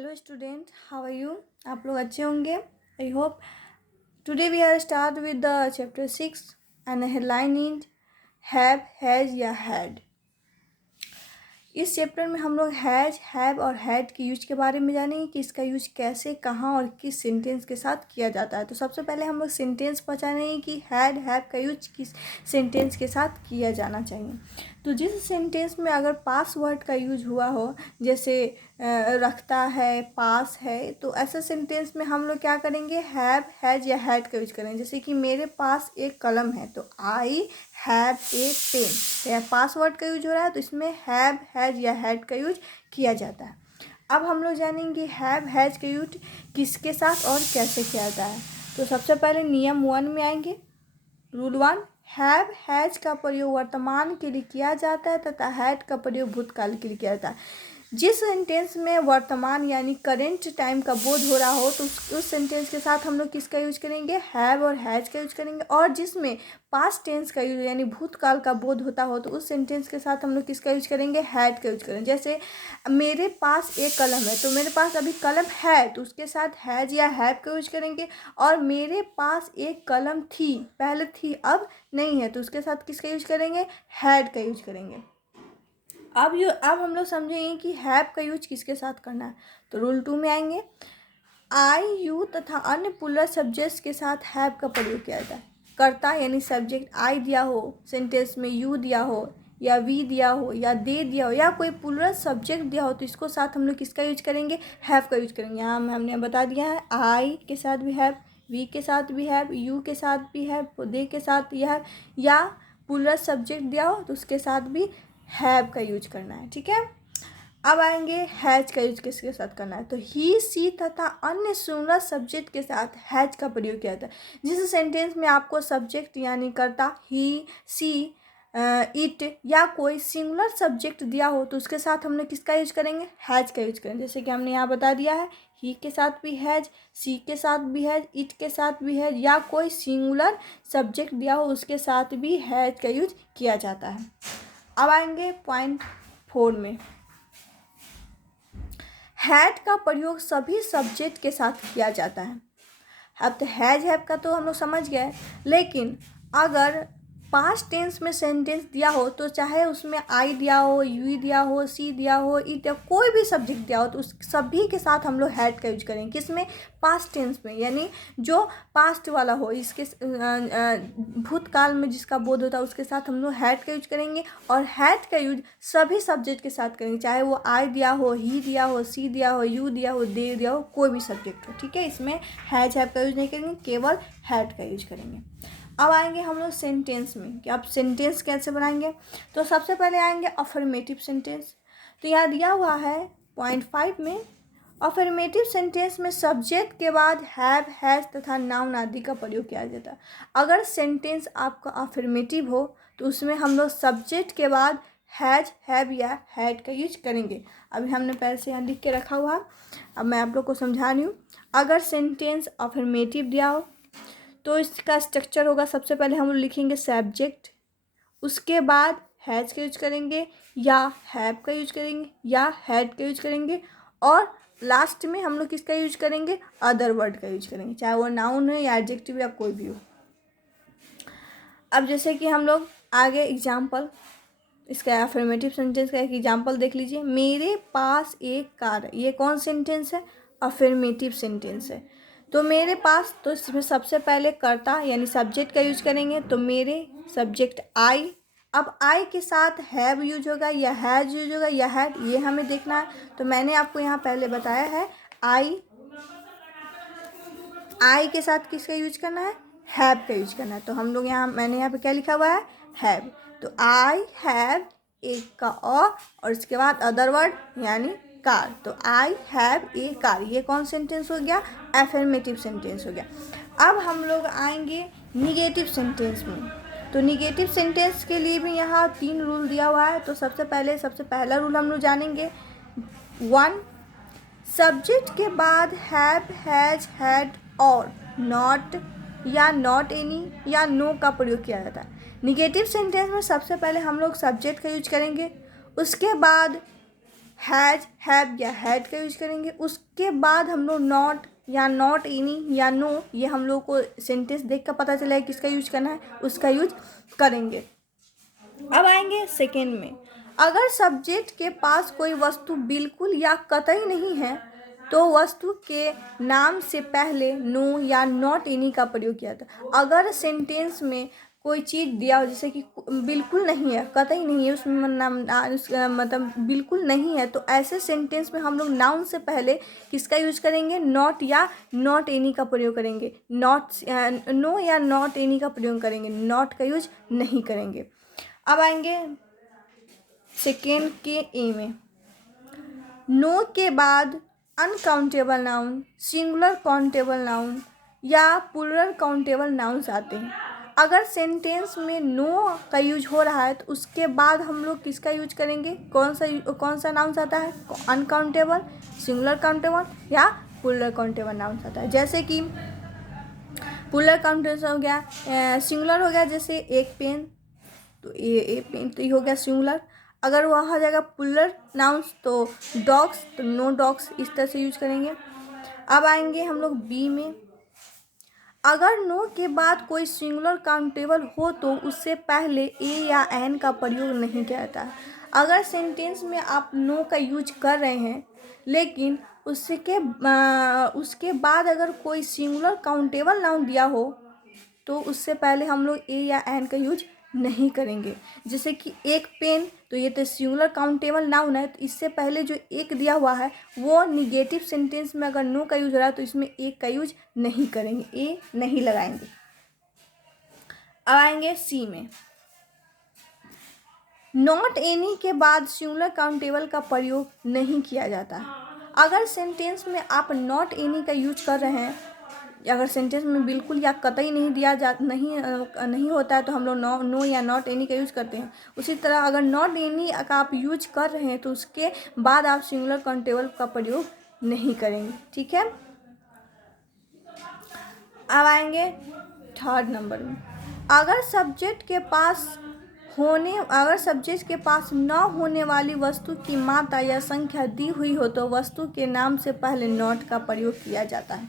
Hello student, how are you. आप लोग अच्छे होंगे, I hope. Today we are start with the chapter 6 and headline is have, has या had. इस chapter में हम लोग हैज, हैव और हैड के यूज के बारे में जानेंगे कि इसका यूज कैसे, कहाँ और किस सेंटेंस के साथ किया जाता है। तो सबसे पहले हम लोग सेंटेंस पहचानेंगे कि हैड, हैव का यूज किस सेंटेंस के साथ किया जाना चाहिए। तो जिस सेंटेंस में अगर पास वर्ड का यूज हुआ हो, जैसे रखता है, पास है, तो ऐसे सेंटेंस में हम लोग क्या करेंगे, हैव, हैज या हैड का यूज करेंगे। जैसे कि मेरे पास एक कलम है, तो आई हैव ए पेन। तो यह पास वर्ड का यूज हो रहा है, तो इसमें हैव, हैज या हैड का यूज किया जाता है। अब हम लोग जानेंगे हैव, हैज का यूज किसके साथ और कैसे किया जाता है। तो सबसे पहले नियम 1 में आएंगे। रूल 1, हैव, हैज का प्रयोग वर्तमान के लिए किया जाता है तथा हैड का प्रयोग भूतकाल के लिए किया जाता है। जिस सेंटेंस में वर्तमान यानी करेंट टाइम का बोध हो रहा हो, तो उस सेंटेंस के साथ हम लोग किसका यूज करेंगे, हैव और हैज का यूज करेंगे। और जिसमें पास्ट टेंस का यूज यानी भूतकाल का बोध होता हो, तो उस सेंटेंस के साथ हम लोग किसका यूज करेंगे, हैड का यूज करेंगे। जैसे मेरे पास एक कलम है, तो मेरे पास अभी कलम है, तो उसके साथ हैज या हैव का यूज करेंगे। और मेरे पास एक कलम थी, पहले थी अब नहीं है, तो उसके साथ किसका यूज करेंगे, हैड का यूज करेंगे। अब हम लोग समझेंगे कि हैव का यूज किसके साथ करना है। तो रूल 2 में आएंगे। आई, यू तथा अन्य प्लूरल सब्जेक्ट्स के साथ हैव का प्रयोग किया जाता है। कर्ता यानी सब्जेक्ट आई दिया हो, सेंटेंस में यू दिया हो या वी दिया हो या दे दिया हो या कोई प्लूरल सब्जेक्ट दिया हो, तो इसको साथ हम लोग किसका यूज करेंगे, हैव का यूज करेंगे। यहाँ हमने बता दिया है, आई के साथ भी हैव, वी के साथ भी हैव, यू के साथ भी हैव, दे के साथ भी हैव, या प्लूरल सब्जेक्ट दिया हो तो उसके साथ भी हैव का यूज करना है। ठीक है। अब आएंगे हैज का यूज किसके साथ करना है। तो ही, सी तथा अन्य सिंगुलर सब्जेक्ट के साथ हैज का प्रयोग किया जाता है। जिस सेंटेंस में आपको सब्जेक्ट यानी कर्ता ही, सी, इट या कोई सिंगुलर सब्जेक्ट दिया हो, तो उसके साथ हमने किसका यूज करेंगे, हैज का यूज करेंगे। जैसे कि हमने यहाँ बता दिया है, ही के साथ भी हैज, सी के साथ भी हैज, इट के साथ भी हैज, या कोई सिंगुलर सब्जेक्ट दिया हो उसके साथ भी हैज का यूज किया जाता है। अब आएंगे पॉइंट 4 में। हैड का प्रयोग सभी सब्जेक्ट के साथ किया जाता है। अब तो हैज, हैव का तो हम लोग समझ गए, लेकिन अगर पास्ट टेंस में सेंटेंस दिया हो, तो चाहे उसमें आई दिया हो, यू दिया हो, सी दिया हो, इट या कोई भी सब्जेक्ट दिया हो, तो उस सभी के साथ हम लोग हैड का यूज करेंगे। किसमें, पास्ट टेंस में, यानी जो पास्ट वाला हो, इसके भूतकाल में जिसका बोध होता है उसके साथ हम लोग हैड का यूज करेंगे। और हैड का यूज सभी सब्जेक्ट के साथ करेंगे, चाहे वो आई दिया हो, ही दिया हो, सी दिया हो, यू दिया हो, दे दिया हो, कोई भी सब्जेक्ट हो। ठीक है, इसमें हैज, हैव का यूज नहीं करेंगे, केवल हैड का यूज करेंगे। अब आएंगे हम लोग सेंटेंस में कि आप सेंटेंस कैसे बनाएंगे। तो सबसे पहले आएंगे अफर्मेटिव सेंटेंस। तो यहाँ दिया हुआ है पॉइंट 5 में, अफर्मेटिव सेंटेंस में सब्जेक्ट के बाद हैव, हैज तथा नाउन आदि का प्रयोग किया जाता है। अगर सेंटेंस आपका अफर्मेटिव हो, तो उसमें हम लोग सब्जेक्ट के बाद हैज, हैव या हैड का यूज करेंगे। अभी हमने पहले से यहाँ लिख के रखा हुआ है, अब मैं आप लोग को समझा रही हूँ। अगर सेंटेंस अफर्मेटिव दिया हो, तो इसका स्ट्रक्चर होगा, सबसे पहले हम लोग लिखेंगे सब्जेक्ट, उसके बाद हैज का यूज करेंगे या हैव का यूज करेंगे या हैड का यूज करेंगे, और लास्ट में हम लोग किसका यूज करेंगे, अदर वर्ड का यूज करेंगे, चाहे वो नाउन हो या एडजेक्टिव या कोई भी हो। अब जैसे कि हम लोग आगे एग्जाम्पल, इसका अफर्मेटिव सेंटेंस का एक एग्जाम्पल देख लीजिए। मेरे पास एक कार है, ये कौन सेंटेंस है, अफर्मेटिव सेंटेंस है। तो मेरे पास, तो इसमें सबसे पहले कर्ता यानी सब्जेक्ट का यूज करेंगे, तो मेरे सब्जेक्ट आई। अब आई के साथ हैव यूज होगा या हैज यूज होगा या हैड, ये हमें देखना है। तो मैंने आपको यहाँ पहले बताया है, आई के साथ किसका यूज करना है, हैव का यूज करना है। तो हम लोग यहाँ, मैंने यहाँ पे क्या लिखा हुआ है, हैव। तो आई हैव एक का और इसके बाद अदर वर्ड यानी कार, तो आई हैव ए कार, ये कौन सेंटेंस हो गया, एफर्मेटिव सेंटेंस हो गया। अब हम लोग आएंगे निगेटिव सेंटेंस में। तो निगेटिव सेंटेंस के लिए भी यहाँ 3 रूल दिया हुआ है। तो सबसे पहला रूल हम लोग जानेंगे। 1, सब्जेक्ट के बाद हैव, हैज, हैड और नॉट या नॉट एनी या नो का प्रयोग किया जाता है। निगेटिव सेंटेंस में सबसे पहले हम लोग सब्जेक्ट का यूज करेंगे, उसके बाद हैज, हैव या हैड का यूज करेंगे। उसके बाद हम लोग नॉट या नॉट एनी या नो, ये हम लोग को सेंटेंस देख कर पता चला है किसका यूज करना है, उसका यूज करेंगे। अब आएंगे सेकेंड में, अगर सब्जेक्ट के पास कोई वस्तु बिल्कुल या कतई नहीं है तो वस्तु के नाम से पहले नो या नॉट एनी का प्रयोग किया था। अगर सेंटेंस में कोई चीज़ दिया हो जैसे कि बिल्कुल नहीं है, कतई नहीं है, उसमें मतलब बिल्कुल नहीं है, तो ऐसे सेंटेंस में हम लोग नाउन से पहले किसका यूज करेंगे, नॉट या नॉट एनी का प्रयोग करेंगे। नॉट नो या नॉट एनी का प्रयोग करेंगे, नॉट का यूज नहीं करेंगे। अब आएंगे सेकेंड के ए में, नो के बाद uncountable noun, singular countable noun या प्लूरल काउंटेबल नाउन्स आते हैं। अगर सेंटेंस में नो का यूज हो रहा है तो उसके बाद हम लोग किसका यूज करेंगे, कौन सा नाउन्स आता है, अनकाउंटेबल, सिंगुलर काउंटेबल या प्लूरल काउंटेबल नाउन्स आता है। जैसे कि प्लूरल काउंटेबल हो गया, सिंगुलर हो गया जैसे एक पेन, तो ये पेन तो ये हो गया सिंगुलर। अगर वहाँ जाएगा प्लूरल नाउन्स तो डॉग्स, तो नो डॉग्स, इस तरह से यूज करेंगे। अब आएंगे हम लोग बी में, अगर नो के बाद कोई सिंगुलर काउंटेबल हो तो उससे पहले ए या एन का प्रयोग नहीं किया जाता है। अगर सेंटेंस में आप नो का यूज कर रहे हैं लेकिन उसके बाद अगर कोई सिंगुलर काउंटेबल नाउन दिया हो तो उससे पहले हम लोग ए या एन का यूज नहीं करेंगे। जैसे कि एक पेन, तो ये तो सिंगुलर काउंटेबल नाउन है, तो इससे पहले जो एक दिया हुआ है वो निगेटिव सेंटेंस में अगर नो का यूज हो रहा है तो इसमें एक का यूज नहीं करेंगे, ए नहीं लगाएंगे। अब आएंगे सी में, नॉट एनी के बाद सिंगुलर काउंटेबल का प्रयोग नहीं किया जाता है। अगर सेंटेंस में आप नॉट एनी का यूज कर रहे हैं, अगर सेंटेंस में बिल्कुल या कतई नहीं दिया जा नहीं होता है तो हम लोग नो या नॉट एनी का यूज करते हैं। उसी तरह अगर नॉट एनी का आप यूज कर रहे हैं तो उसके बाद आप सिंगुलर काउंटेबल का प्रयोग नहीं करेंगे, ठीक है। अब आएंगे थर्ड नंबर में, अगर सब्जेक्ट के पास न होने वाली वस्तु की मात्रा या संख्या दी हुई हो तो वस्तु के नाम से पहले नॉट का प्रयोग किया जाता है।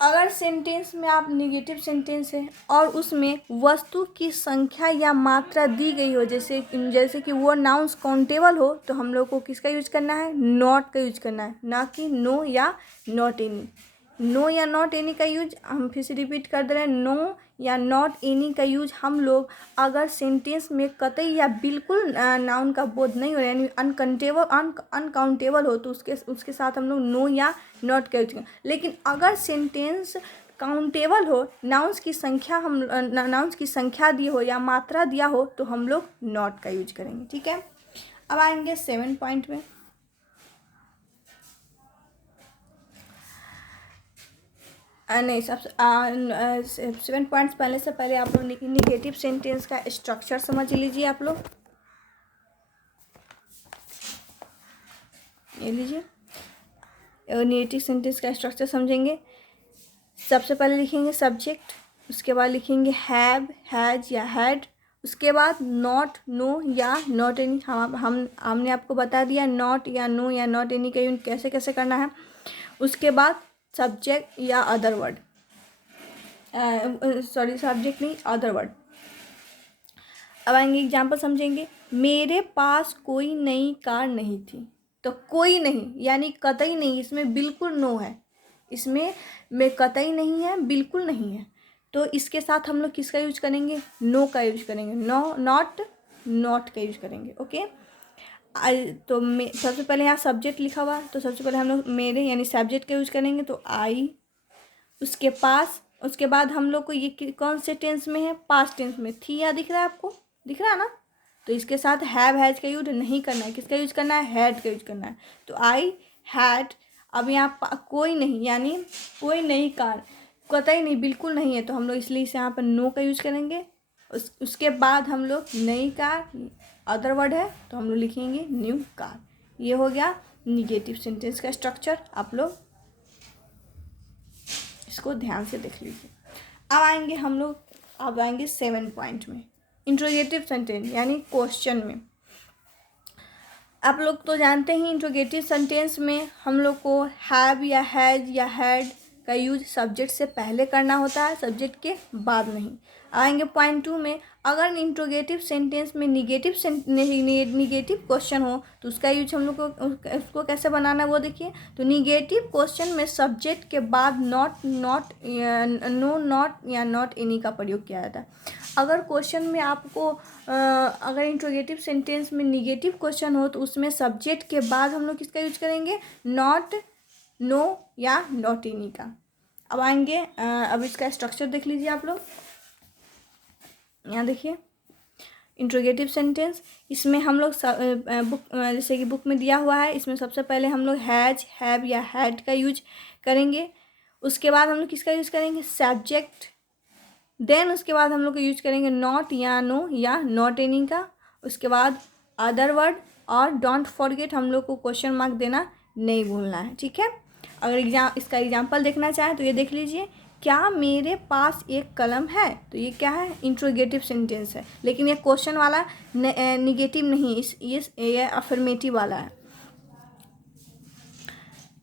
अगर सेंटेंस में आप निगेटिव सेंटेंस है और उसमें वस्तु की संख्या या मात्रा दी गई हो, जैसे कि वो नाउन्स काउंटेबल हो, तो हम लोग को किसका यूज करना है, नॉट का यूज करना है, ना कि नो या नॉट एनी। नो या नॉट एनी का यूज हम फिर से रिपीट कर दे रहे हैं, नो या नॉट एनी का यूज हम लोग अगर सेंटेंस में कतई या बिल्कुल नाउन का बोध नहीं हो रहा यानी अनकाउंटेबल हो तो उसके साथ हम लोग नो या नॉट का यूज करें। लेकिन अगर सेंटेंस काउंटेबल हो, नाउन्स की संख्या दी हो या मात्रा दिया हो तो हम लोग नॉट का यूज करेंगे, ठीक है। अब आएंगे 7 पॉइंट में, नहीं सबसे 7 पॉइंट्स पहले से पहले आप लोग निगेटिव सेंटेंस का स्ट्रक्चर समझ लीजिए। आप लोग ये लीजिए, निगेटिव सेंटेंस का स्ट्रक्चर समझेंगे। सबसे पहले लिखेंगे सब्जेक्ट, उसके बाद लिखेंगे हैव, हैज या हैड, उसके बाद नॉट, नो या नॉट एनी। हमने आपको बता दिया नॉट या नो या नॉट एनी का यूज कैसे कैसे करना है। उसके बाद सब्जेक्ट या अदर वर्ड, सब्जेक्ट नहीं अदर वर्ड। अब आएंगे एग्जाम्पल समझेंगे, मेरे पास कोई नई कार नहीं थी, तो कोई नहीं यानी कतई नहीं, इसमें बिल्कुल नो है, इसमें में कतई नहीं है, बिल्कुल नहीं है, तो इसके साथ हम लोग किसका यूज करेंगे, नो का यूज करेंगे, नो नॉट का यूज करेंगे, ओके। तो सबसे पहले यहाँ सब्जेक्ट लिखा हुआ, तो सबसे पहले हम लोग मेरे यानी सब्जेक्ट का यूज करेंगे, तो आई। उसके बाद हम लोग को ये कौन से टेंस में है, पास्ट टेंस में, थी या दिख रहा है आपको, दिख रहा है ना, तो इसके साथ हैव हैज का यूज नहीं करना है, किसका यूज करना है, हैड का यूज करना है, तो आई हैड। अब यहाँ कोई नहीं यानी कोई नई कार, कतई नहीं, बिल्कुल नहीं है, तो हम लोग इसलिए इसे यहाँ पर नो का यूज करेंगे। उसके बाद हम लोग नई कार, अदर वर्ड है तो हम लोग लिखेंगे न्यू कार। ये हो गया निगेटिव सेंटेंस का स्ट्रक्चर, आप लोग इसको ध्यान से देख लीजिए। अब आएंगे 7 पॉइंट में, इंट्रोगेटिव सेंटेंस यानी क्वेश्चन में। आप लोग तो जानते ही इंट्रोगेटिव सेंटेंस में हम लोग को हैव या हैज या हैड का यूज सब्जेक्ट से पहले करना होता है, सब्जेक्ट के बाद नहीं। आएंगे पॉइंट 2 में, अगर इंट्रोगेटिव सेंटेंस में निगेटिव क्वेश्चन हो तो उसका यूज हम लोग को उसको कैसे बनाना है वो देखिए। तो निगेटिव क्वेश्चन में सब्जेक्ट के बाद नॉट या नॉट एनी का प्रयोग किया जाता है। अगर क्वेश्चन में आपको अगर इंट्रोगेटिव सेंटेंस में निगेटिव क्वेश्चन हो तो उसमें सब्जेक्ट के बाद हम लोग किसका यूज करेंगे, नॉट, नो या नॉट एनी का। अब आएंगे अब इसका स्ट्रक्चर देख लीजिए आप लोग। यहाँ देखिए इंट्रोगेटिव सेंटेंस, इसमें हम लोग बुक जैसे कि बुक में दिया हुआ है, इसमें सबसे पहले हम लोग हैज, हैव या हैड का यूज करेंगे। उसके बाद हम लोग किसका यूज करेंगे, सब्जेक्ट। देन उसके बाद हम लोग को यूज करेंगे नॉट या नो या नॉट एनी का। उसके बाद अदर वर्ड, और डोंट फॉरगेट हम लोग को क्वेश्चन मार्क देना नहीं भूलना है, ठीक है। अगर इसका एग्जाम्पल देखना चाहें तो ये देख लीजिए, क्या मेरे पास एक कलम है, तो ये क्या है, इंट्रोगेटिव सेंटेंस है, लेकिन ये क्वेश्चन वाला निगेटिव नहीं, ये अफर्मेटिव वाला है।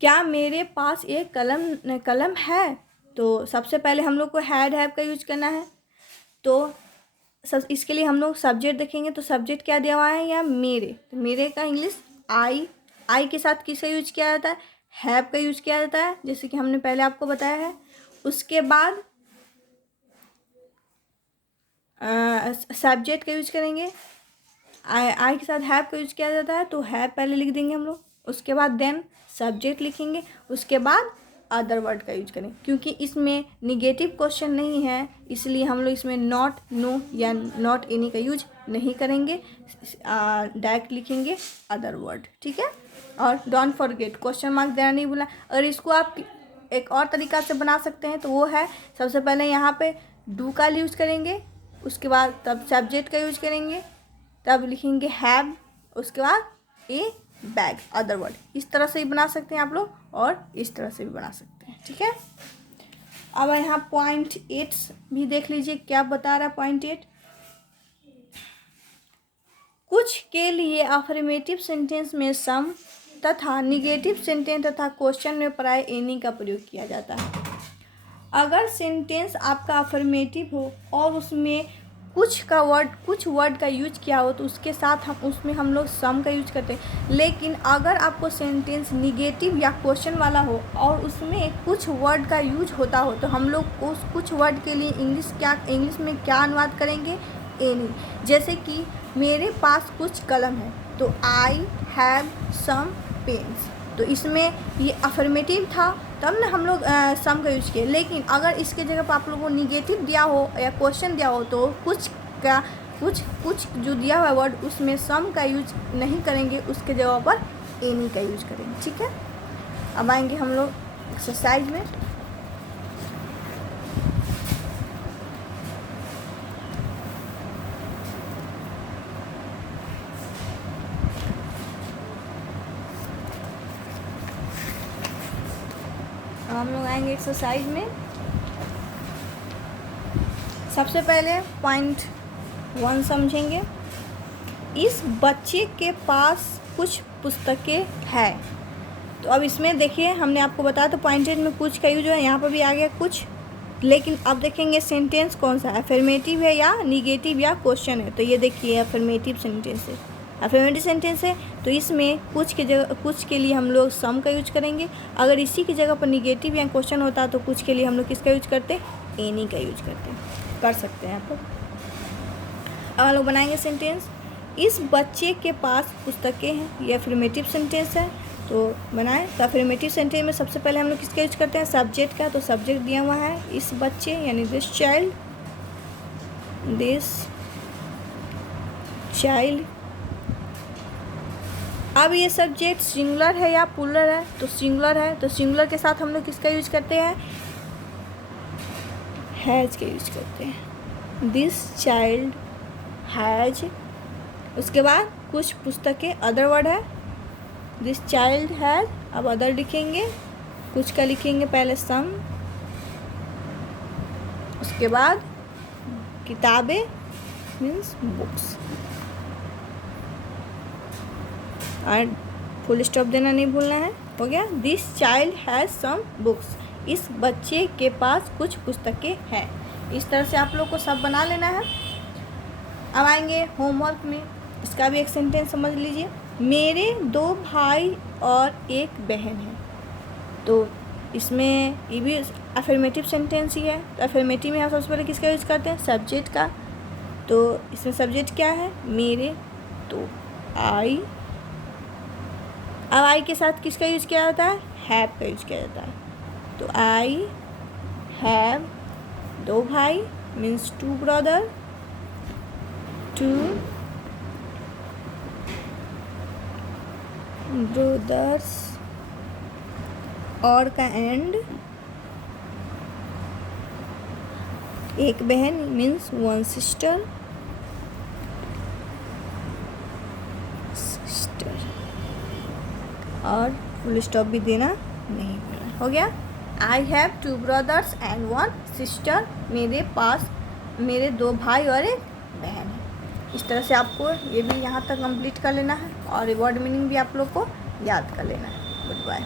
क्या मेरे पास एक कलम है, तो सबसे पहले हम लोग को हैड, हैव का यूज करना है। तो इसके लिए हम लोग सब्जेक्ट देखेंगे, तो सब्जेक्ट क्या दिया हुआ है, या मेरे, तो मेरे का इंग्लिश आई के साथ किसका यूज किया जाता है, हैव का यूज किया जाता है, जैसे कि हमने पहले आपको बताया है। उसके बाद सब्जेक्ट का यूज करेंगे, आई के साथ हैव का यूज किया जाता है, तो हैव पहले लिख देंगे हम लोग। उसके बाद देन सब्जेक्ट लिखेंगे, उसके बाद अदर वर्ड का यूज करें, क्योंकि इसमें निगेटिव क्वेश्चन नहीं है, इसलिए हम लोग इसमें नॉट, नो या नॉट एनी का यूज नहीं करेंगे, डायरेक्ट लिखेंगे अदर वर्ड, ठीक है। और डोंट फॉरगेट क्वेश्चन मार्क देना नहीं भूलना। अगर इसको आप एक और तरीका से बना सकते हैं तो वो है, सबसे पहले यहाँ पे डू का यूज करेंगे, उसके बाद तब सब्जेक्ट का यूज करेंगे, तब लिखेंगे हैव, उसके बाद ए बैग, अदर वर्ड। इस तरह से भी बना सकते हैं आप लोग, और इस तरह से भी बना सकते हैं, ठीक है। अब यहाँ पॉइंट 8 भी देख लीजिए, क्या बता रहा है पॉइंट 8। कुछ के लिए अफर्मेटिव सेंटेंस में सम तथा निगेटिव सेंटेंस तथा क्वेश्चन में प्राय एनी का प्रयोग किया जाता है। अगर सेंटेंस आपका अफर्मेटिव हो और उसमें कुछ वर्ड का यूज किया हो तो उसके साथ उसमें हम लोग सम का यूज करते हैं। लेकिन अगर आपको सेंटेंस निगेटिव या क्वेश्चन वाला हो और उसमें कुछ वर्ड का यूज होता हो तो हम लोग उस कुछ वर्ड के लिए इंग्लिश में क्या अनुवाद करेंगे, एनी। जैसे कि मेरे पास कुछ कलम है, तो आई हैव सम पेन्स, तो इसमें ये अफर्मेटिव था, तब ना हम लोग सम का यूज किए। लेकिन अगर इसके जगह पर आप लोगों को निगेटिव दिया हो या क्वेश्चन दिया हो तो कुछ जो दिया हुआ वर्ड उसमें सम का यूज नहीं करेंगे, उसके जगह पर एनी का यूज करेंगे, ठीक है। अब आएंगे हम लोग एक्सरसाइज में। हम लोग आएंगे एक्सरसाइज में। सबसे पहले पॉइंट 1 समझेंगे। इस बच्चे के पास कुछ पुस्तकें हैं, तो अब इसमें देखिए हमने आपको बताया तो पॉइंट 8 में कुछ का यूज है, यहाँ पर भी आ गया कुछ। लेकिन अब देखेंगे सेंटेंस कौन सा है, अफर्मेटिव है या निगेटिव या क्वेश्चन है। तो ये देखिए अफर्मेटिव सेंटेंस है, अफर्मेटिव सेंटेंस है, तो इसमें कुछ के लिए हम लोग सम का यूज करेंगे। अगर इसी की जगह पर निगेटिव या क्वेश्चन होता तो कुछ के लिए हम लोग किसका यूज करते, एनी का यूज कर सकते हैं आप लोग। अब हम लोग बनाएंगे सेंटेंस, इस बच्चे के पास पुस्तकें हैं, ये अफर्मेटिव सेंटेंस है, तो बनाएं। तो अफर्मेटिव सेंटेंस में सबसे पहले हम लोग किसका यूज करते हैं, सब्जेक्ट का। तो सब्जेक्ट दिया हुआ है इस बच्चे यानी दिस चाइल्ड। अब ये सब्जेक्ट सिंगुलर है या प्लूरल है, तो सिंगुलर है, तो सिंगुलर के साथ हम लोग किसका यूज करते हैं, हैज का यूज करते हैं, दिस चाइल्ड हैज। उसके बाद कुछ पुस्तकें, अदर वर्ड है, दिस चाइल्ड हैज। अब अदर लिखेंगे, कुछ का लिखेंगे पहले सम, उसके बाद किताबें मीन्स बुक्स। और फुल स्टॉप देना नहीं भूलना है। हो गया। This child has some books, इस बच्चे के पास कुछ पुस्तकें हैं। इस तरह से आप लोग को सब बना लेना है। अब आएंगे होमवर्क में, इसका भी एक सेंटेंस समझ लीजिए। मेरे 2 भाई और 1 बहन है। तो इसमें ये भी अफर्मेटिव सेंटेंस ही है। तो अफर्मेटिव में हम सबसे पहले किसका यूज़ करते हैं? सब्जेक्ट का। तो इसमें सब्जेक्ट क्या है? मेरे। तो आई। अब आई के साथ किसका यूज़ किया जाता है? हैव का यूज़ किया जाता है। तो आई हैव 2 भाई मीन्स 2 ब्रदर, 2 ब्रदर्स, और का एंड 1 बहन मीन्स 1 सिस्टर, और फुल स्टॉप भी देना नहीं भूलना। हो गया। I have 2 brothers and 1 sister, मेरे पास मेरे 2 भाई और 1 बहन है। इस तरह से आपको ये भी यहाँ तक कंप्लीट कर लेना है और वर्ड मीनिंग भी आप लोग को याद कर लेना है। Good bye.